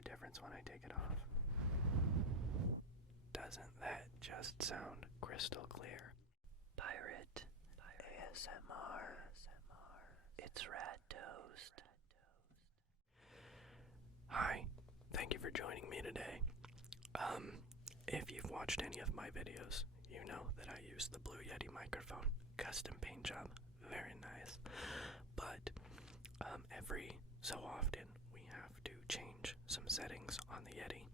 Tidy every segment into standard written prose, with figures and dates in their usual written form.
a difference when I take it off? Doesn't that just sound crystal clear? Pirate ASMR. It's Rat Toast. Hi, thank you for joining me today. If you've watched any of my videos, you know that I use the Blue Yeti microphone. Custom paint job, very nice. But every so often we have to change some settings on the Yeti.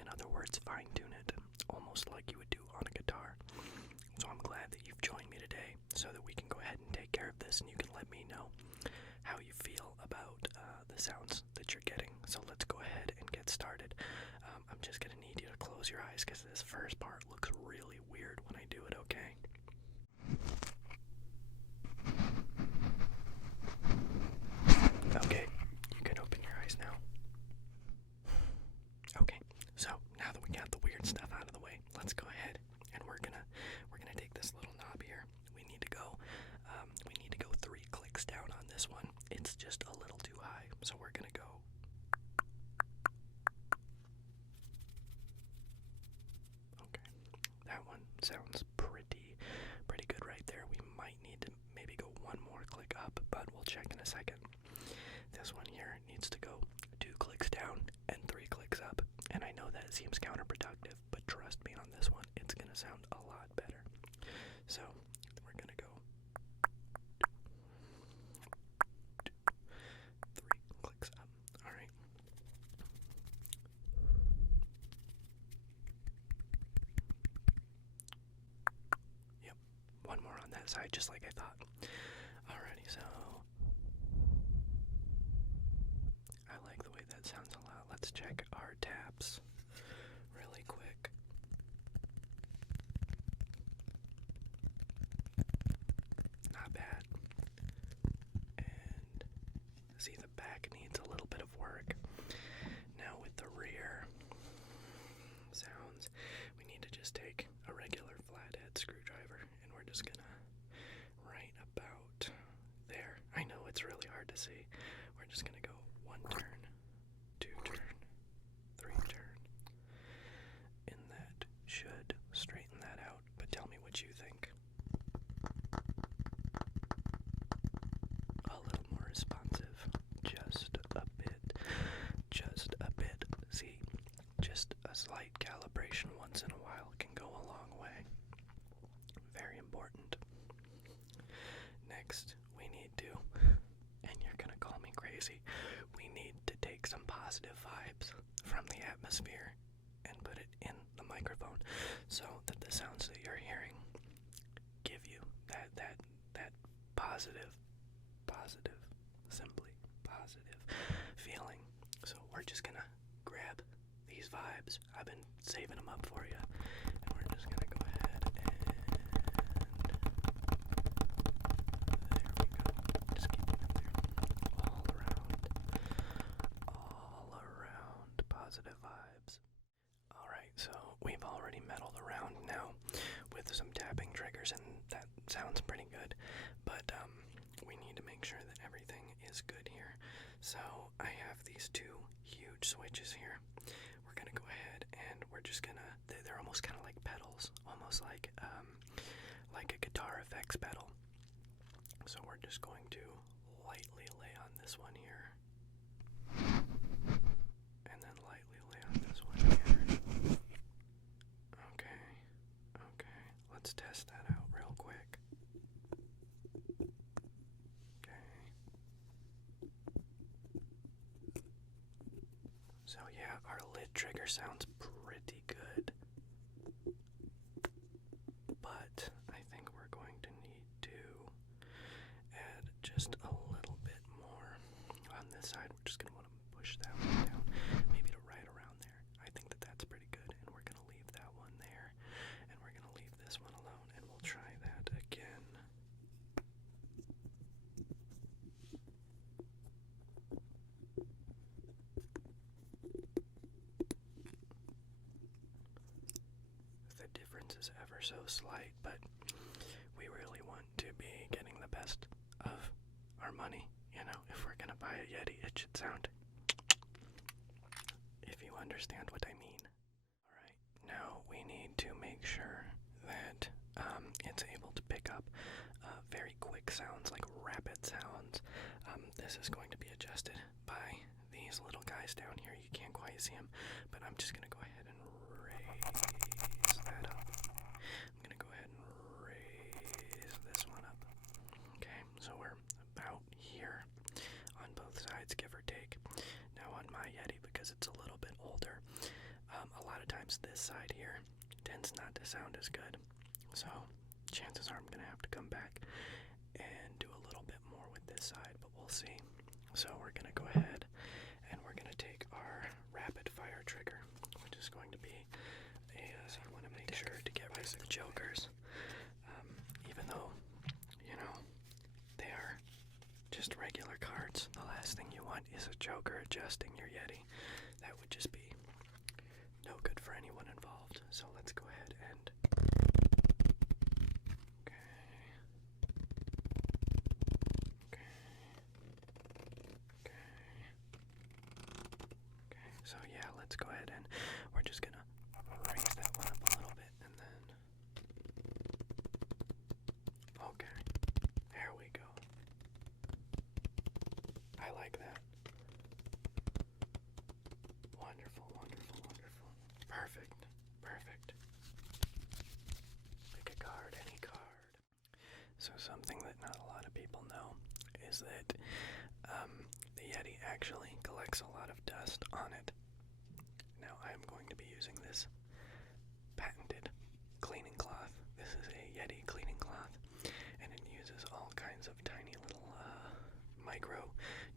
In other words, fine tune it, almost like you would do on a guitar. So I'm glad that you've joined me today so that we can go ahead and take care of this, and you can let me know how you feel about the sounds that you're getting. So let's go ahead and get started. I'm just going to need you to close your eyes because this first part looks really weird when I do it, okay? Okay, you can open your eyes now. Okay, so now that we got the weird stuff out of the way, let's go ahead and we're gonna take this little knob here. We need to go 3 clicks down on this one. It's just a little too high, so we're gonna go. Okay, that one sounds pretty good right there. We might need to maybe go one more click up, but we'll check in a second. This one here needs to go 2 clicks down and 3 clicks up, and I know that it seems counterproductive, but trust me on this one, it's gonna sound a lot better. So we're gonna go 3 clicks up. All right. Yep, one more on that side, just like I thought. Alrighty, so I like the way that sounds a lot. Let's check our taps really quick. Not bad. And see, the back needs a little bit of work. Now with the rear sounds, we need to just take a regular flathead screwdriver and we're just gonna right about there. I know it's really hard to see. We're just gonna go 1 turn, 2 turn, 3 turn, and that should straighten that out. But tell me what you think. A little more responsive, just a bit, just a bit. See, just a slight calibration once in a while can go a long way. Very important. Next, we need to, and you're gonna call me crazy, we need to take some positive vibes from the atmosphere and put it in the microphone so that the sounds that you're hearing give you that positive, simply positive feeling. So we're just gonna grab these vibes. I've been saving them up for you, and we're just gonna go ahead and there we go. Just keep them in there. All around positive vibes. Alright, so we've already meddled around now with some tapping triggers, and that sounds pretty good, but we need to make sure that everything is good here. So I have these 2 huge switches here. We're gonna go ahead and we're just gonna, they're almost kind of like pedals, almost like a guitar effects pedal. So we're just going to lightly lay on this one here, and then lightly lay on this one here. Okay, let's test that out real quick. Okay. So yeah, our lid trigger sounds pretty good, but I think we're going to need to add just a little bit more on this side. We're just going to want to push that one down, maybe to right around there. I think that that's pretty good, and we're going to leave that one there, and we're going to leave this one alone, and we'll try that again. The difference is ever so slight, but we really want to be getting the best of our money. You know, if we're gonna buy a Yeti, it should sound understand what I mean. Alright, now we need to make sure that it's able to pick up very quick sounds, like rapid sounds. This is going to be adjusted by these little guys down here. You can't quite see them, but I'm just going to go ahead and raise that up. I'm going to go ahead and raise this one up. Okay, so we're about here on both sides, give or take. Now on my Yeti, because it's a little bit older, a lot of times this side here tends not to sound as good. So chances are I'm going to have to come back and do a little bit more with this side, but we'll see. So we're going to go ahead and we're going to take our rapid fire trigger, which is going to be so you want to make sure to get rid of the jokers. Even though, you know, they are just regular cards, the last thing you want is a joker adjusting your Yeti. That would just be no good for anyone involved. So let's go ahead and so yeah, let's go ahead and we're just gonna raise that one up a little bit and then okay, there we go. I like that. Wonderful, wonderful, wonderful. Perfect, perfect. Pick a card, any card. So something that not a lot of people know is that the Yeti actually collects a lot of dust on it. Now I am going to be using this patented cleaning cloth. This is a Yeti cleaning cloth, and it uses all kinds of tiny little micro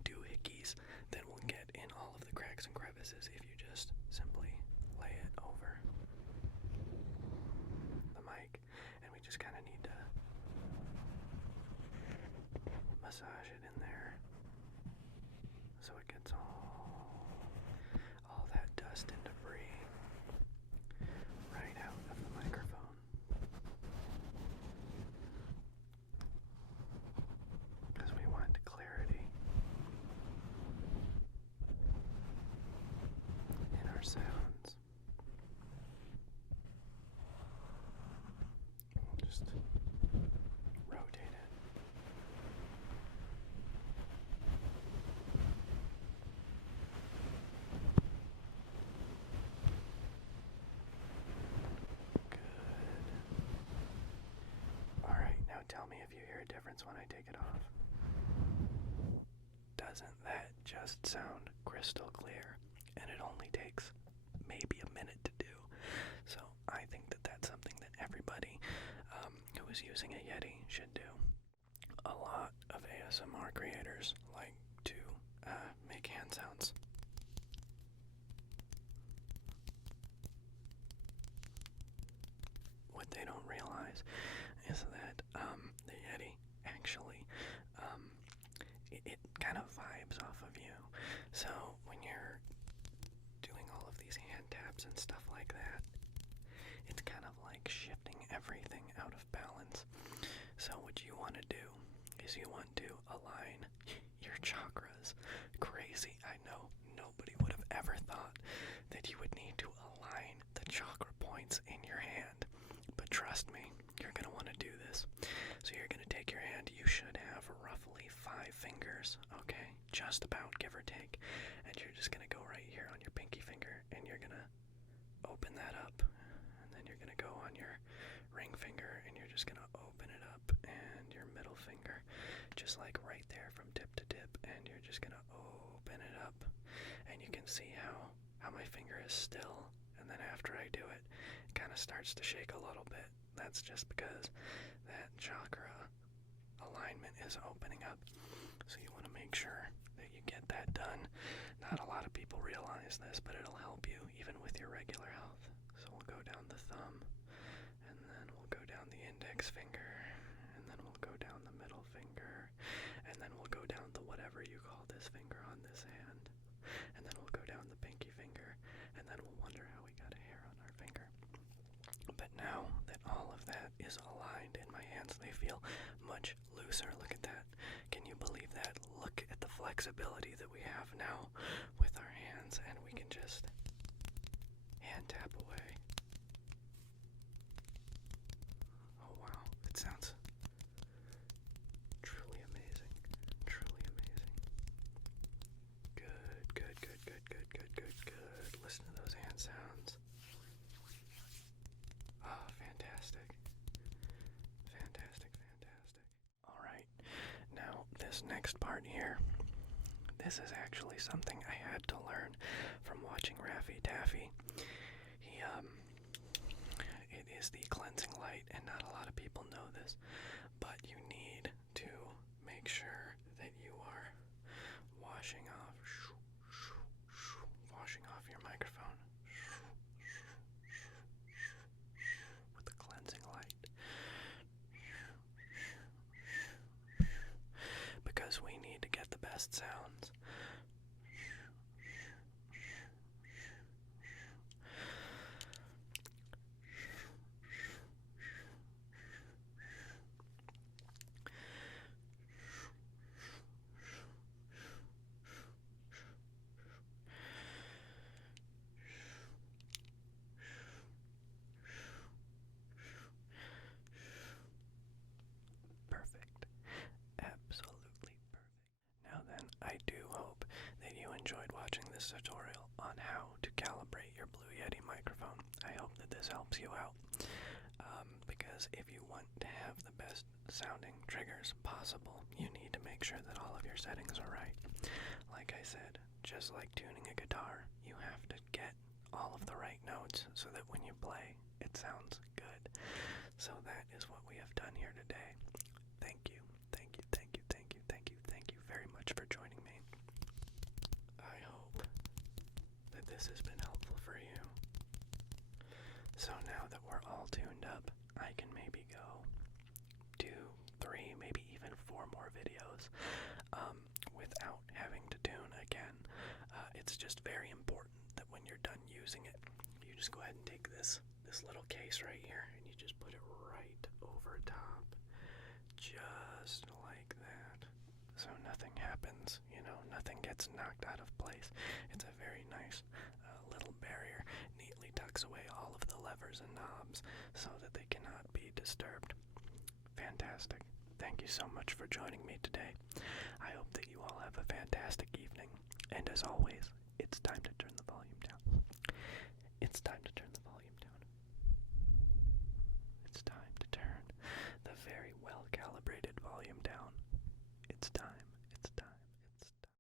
doohickeys that will get in all of the cracks and crevices if you just simply lay it over the mic, and we just kind of need to massage it in there so it gets all that dust and debris right out of the microphone. Because we want clarity in our sounds. We'll just rotate it. Alright, now tell me if you hear a difference when I take it off. Doesn't that just sound crystal clear? And it only takes maybe a minute to do. So I think that that's something that everybody who is using a Yeti should do. A lot of ASMR creators like to make hand sounds. What they don't realize is that the Yeti actually it kind of vibes off of you. So when you're doing all of these hand taps and stuff like that, it's kind of like shifting everything out of balance. So what you want to do is you want to align your chakras. Crazy, I know. Nobody would have ever thought that you would need to align the chakra points in your hand. But trust me, you're going to want to do this. So you're going to take your hand. You should have roughly 5 fingers, okay? Just about, give or take. And you're just going to go right here on your pinky finger, and you're going to open that up. And then you're going to go on your ring finger, and you're just going to open it up, and your middle finger, just like right there from tip to tip, and you're just going to open it up. And you can see how my finger is still, and then after I do it, it kind of starts to shake a little bit. That's just because that chakra alignment is opening up. So you want to make sure that you get that done. Not a lot of people realize this, but it'll help you even with your regular health. So we'll go down the thumb, and then we'll go down the index finger, and then we'll go down the middle finger, and then we'll go down the whatever you call this finger on this hand, and then we'll go down the pinky finger, and then we'll wonder how we got a hair on our finger. But now that all of that is aligned in my hands, they feel much looser. Look at that. Can you believe that? Look at the flexibility that we have now with our hands, and we can just and tap away. Oh wow, it sounds truly amazing. Truly amazing. Good, good, good, good, good, good, good, good. Listen to those hand sounds. Oh, fantastic. Fantastic, fantastic. Alright, now this next part here, this is actually something I had to learn from watching Raffy Taffy. It is the cleansing light, and not a lot of people know this, but you need to make sure that you are washing off your microphone with the cleansing light, because we need to get the best sounds. Perfect. Absolutely perfect. Now then, I do hope that you enjoyed watching this tutorial on how to calibrate your Blue Yeti microphone. I hope that this helps you out, because if you want to have the best sounding triggers possible, you need to make sure that all of your settings are right. Like I said, just like tuning a guitar, you have to get all of the right notes so that when you play, it sounds good. So that is what we have done here today. Thank you, thank you, thank you, thank you, thank you, thank you very much for joining me. I hope that this has been helpful for you. So now that we're all tuned up, I can maybe go 2, 3, maybe even 4 more videos without having to tune again. It's just very important that when you're done using it, you just go ahead and take this little case right here and you just put it right over top, just like that, so nothing happens, nothing gets knocked out of place. It's a very nice little barrier, neatly tucks away all of the levers and knobs so that they cannot be disturbed. Fantastic. Thank you so much for joining me today. I hope that you all have a fantastic evening, and as always,